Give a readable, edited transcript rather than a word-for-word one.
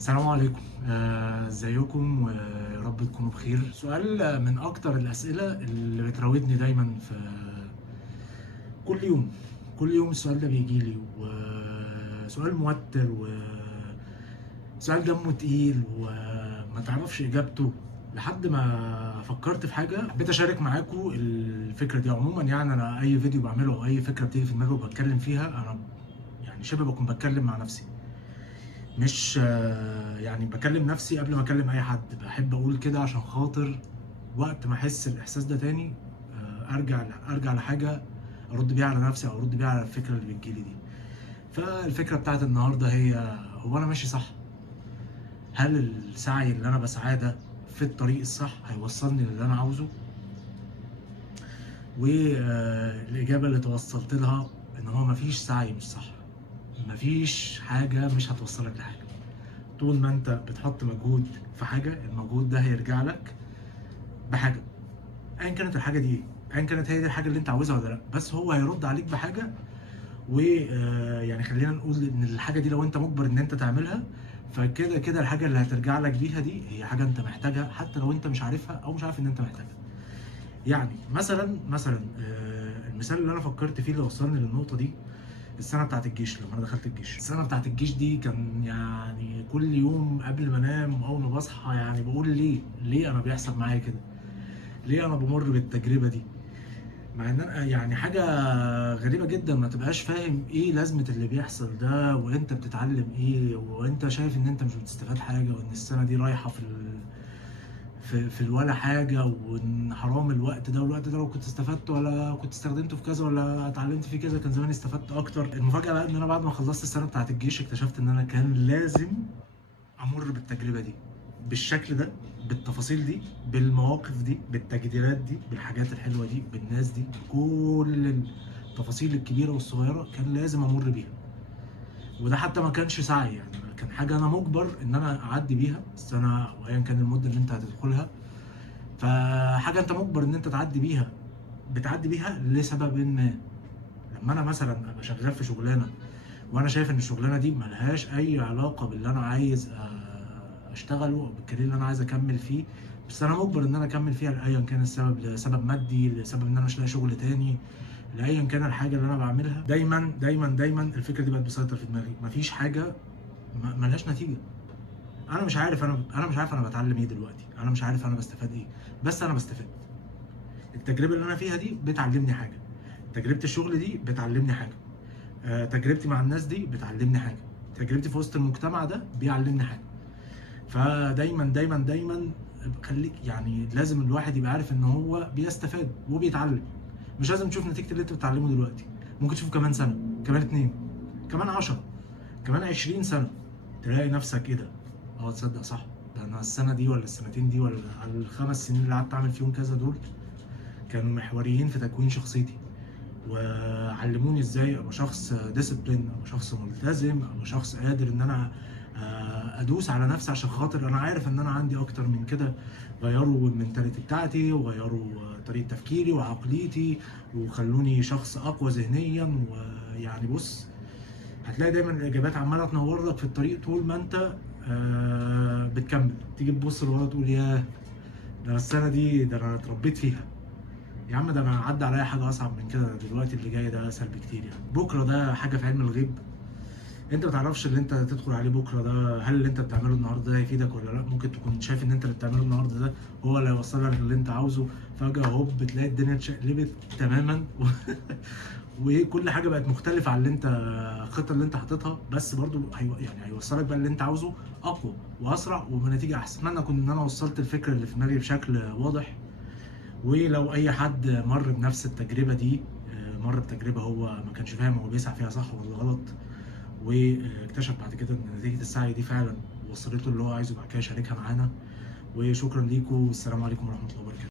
السلام عليكم. ازيكم ويا رب تكونوا بخير. سؤال من اكتر الاسئله اللي بتراودني دايما في كل يوم. كل يوم السؤال ده بيجي لي، وسؤال موتر، وسؤال دمه تقيل وما تعرفش اجابته. لحد ما فكرت في حاجه حبيت اشارك معاكم الفكره دي. عموما يعني انا اي فيديو بعمله او اي فكره بتيجي في دماغي وبتكلم فيها، انا يعني شبه بكون بتكلم مع نفسي. مش يعني بكلم نفسي قبل ما اكلم اي حد. بحب اقول كده عشان خاطر وقت ما احس الاحساس ده تاني ارجع لحاجه ارد بيها على نفسي او ارد بيها على الفكره اللي بتجيلي دي. فالفكره بتاعت النهارده هي: هو انا ماشي صح؟ هل السعي اللي انا بسعاه ده في الطريق الصح هيوصلني للي انا عاوزه؟ والاجابه اللي توصلت لها ان هو مفيش سعي مش صح. مفيش حاجه مش هتوصلك لحاجه. طول ما انت بتحط مجهود في حاجه، المجهود ده هيرجع لك بحاجه، ايا كانت الحاجه دي ايه، ايا كانت هي دي الحاجه اللي انت عاوزها ولا لا، بس هو هيرد عليك بحاجه. ويعني خلينا نقول ان الحاجه دي لو انت مجبر ان انت تعملها، فكده كده الحاجه اللي هترجع لك بيها دي هي حاجه انت محتاجها، حتى لو انت مش عارفها او مش عارف ان انت محتاجها. يعني مثلا المثال اللي انا فكرت فيه اللي وصلني للنقطه دي: السنه بتاعت الجيش. لما انا دخلت الجيش، السنه بتاعت الجيش دي كان يعني كل يوم قبل ما انام واول ما بصحى يعني بقول ليه انا بيحصل معايا كده؟ ليه انا بمر بالتجربه دي؟ مع ان انا يعني حاجه غريبه جدا، ما تبقاش فاهم ايه لازمه اللي بيحصل ده، وانت بتتعلم ايه، وانت شايف ان انت مش بتستفاد حاجه، وان السنه دي رايحه في الولا حاجه، وان حرام الوقت ده، والوقت ده لو كنت استفدت ولا كنت استخدمته في كذا ولا اتعلمت فيه كذا كان زماني استفدت اكتر. المفاجاه بقى ان انا بعد ما خلصت السنه بتاعت الجيش اكتشفت ان انا كان لازم امر بالتجربه دي بالشكل ده، بالتفاصيل دي، بالمواقف دي، بالتجديرات دي، بالحاجات الحلوه دي، بالناس دي، كل التفاصيل الكبيره والصغيره كان لازم امر بيها. وده حتى ما كانش سعي، يعني كان حاجه انا مجبر ان انا اعدي بيها السنه او ايا كان المده اللي انت هتدخلها. فحاجه انت مجبر ان انت تعدي بيها، بتعدي بيها لسبب ما. لما انا مثلا ابقى شغال في شغلانه وانا شايف ان الشغلانه دي ملهاش اي علاقه باللي انا عايز اشتغله او بالكارير اللي انا عايز اكمل فيه، بس انا مجبر ان انا اكمل فيها ايا كان السبب، لسبب مادي، لسبب ان انا مش لاقي شغل تاني، لايا كان الحاجه اللي انا بعملها. دايما الفكره دي بقت بتسيطر في دماغي: مفيش حاجه ملهاش نتيجه. انا مش عارف انا بتعلم ايه دلوقتي، انا مش عارف انا بستفاد ايه، بس انا بستفاد. التجربه اللي انا فيها دي بتعلمني حاجه، تجربه الشغل دي بتعلمني حاجه، تجربتي مع الناس دي بتعلمني حاجه، تجربتي في وسط المجتمع ده بيعلمني حاجه. فدايما خليك، يعني لازم الواحد يبقى عارف ان هو بيستفاد وبيتعلم. مش لازم تشوف نتيجه اللي انت بتتعلمه دلوقتي، ممكن تشوف كمان سنه، كمان اتنين، كمان 10، كمان 20 سنه، تلاقي نفسك ايه ده؟ اه تصدق صح، ده انا السنه دي ولا السنتين دي ولا الخمس سنين اللي قعدت اعمل فيهم كذا دول كانوا محوريين في تكوين شخصيتي، وعلموني ازاي ابقى شخص ديسيبلين، ابقى شخص ملتزم، ابقى شخص قادر ان انا ادوس على نفسي عشان خاطر انا عارف ان انا عندي اكتر من كده. غيروا المنتاليتي بتاعتي، وغيروا طريقه تفكيري وعقليتي، وخلوني شخص اقوى ذهنيا. ويعني بص، هتلاقي دايما الاجابات عماله تنور لك في الطريق طول ما انت بتكمل. تيجي تبص لورا تقول: ياه، ده السنه دي ده انا اتربيت فيها. يا عم ده انا عدى عليا حاجه اصعب من كده، دلوقتي اللي جاي ده اسهل بكتير. يعني بكره ده حاجه في علم الغيب، انت ما تعرفش اللي انت تدخل عليه بكره ده، هل اللي انت بتعمله النهارده ده هيفيدك ولا لا. ممكن تكون شايف ان انت اللي بتعمله النهارده ده هو اللي هيوصلك اللي انت عاوزه، فجاه هوب بتلاقي الدنيا اتشقلبت تماما وكل حاجه بقت مختلفه عن اللي انت الخطه اللي انت حاططها، بس برضو يعني هيوصلك بقى اللي انت عاوزه اقوى واسرع وبنتيجه احسن. اتمنى اكون ان انا وصلت الفكره اللي في دماغي بشكل واضح. ولو اي حد مر بنفس التجربه دي، مر بتجربه هو ما كانش فاهم هو بيسعى فيها صح ولا غلط، واكتشف بعد كده ان نتيجه السعي دي فعلا وصلته اللي هو عايزه، بعد كده شاركها معانا. وشكرا ليكم، والسلام عليكم ورحمه الله وبركاته.